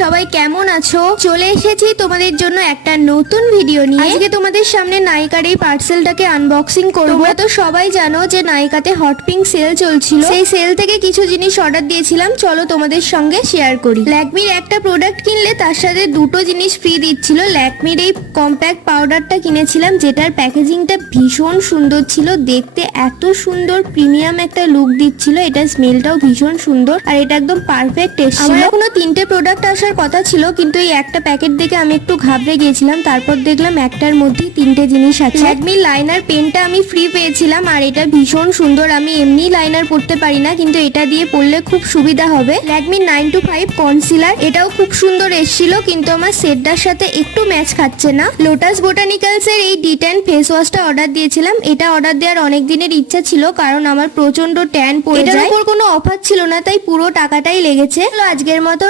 সবাই কেমন আছো? চলে এসেছি তোমাদের জন্য একটা নতুন ভিডিও নিয়ে। আজকে তোমাদের সামনে নাইকার এই পার্সেলটাকে আনবক্সিং করব। তোমরা তো সবাই জানো যে নাইকাতে হট পিঙ্ক সেল চলছিল, সেই সেল থেকে কিছু জিনিস অর্ডার দিয়েছিলাম, চলো তোমাদের সঙ্গে শেয়ার করি। ল্যাকমির একটা প্রোডাক্ট কিনলে তার সাথে দুটো জিনিস ফ্রি দিচ্ছিল। ল্যাকমির এই কম্প্যাক্ট পাউডারটা কিনেছিলাম, যেটার প্যাকেজিংটা ভীষণ সুন্দর ছিল, দেখতে এত সুন্দর প্রিমিয়াম একটা লুক দিচ্ছিল। এটা স্মেলটাও ভীষণ সুন্দর আর এটা একদম পারফেক্ট এসেছিল। আমার এখনো 3টে প্রোডাক্ট আসার কথা ছিল, কিন্তু এই একটা প্যাকেট দেখে আমি একটু ঘাবড়ে গিয়েছিলাম। তারপর দেখলাম একটার মধ্যেই 3টে জিনিস আছে। ল্যাকমির লাইনার পেনটা আমি ফ্রি পেয়েছিলাম আর এটা ভীষণ সুন্দর। আমি এমনি লাইনার পড়তে পারি না, কিন্তু এটা দিয়ে পড়লে খুব সুবিধা হবে। ল্যাকমির 925 কনসিলার, এটাও খুব সুন্দর এসেছিল, কিন্তু আমার সেটটার সাথে একটু ম্যাচ খাচ্ছে না। লোটাস বোটানিক্যালস এর এই D10 ফেস ওয়াশটা অর্ডার দিয়েছিলাম। এটা অর্ডার দেওয়ার অনেক দিনের ইচ্ছা ছিল, কারণ আমার প্রচন্ড ট্যান পড়ে যায়। এটার উপর কোনো অফার ছিল না, তাই পুরো টাকাটাই লেগেছে। আজকের মতো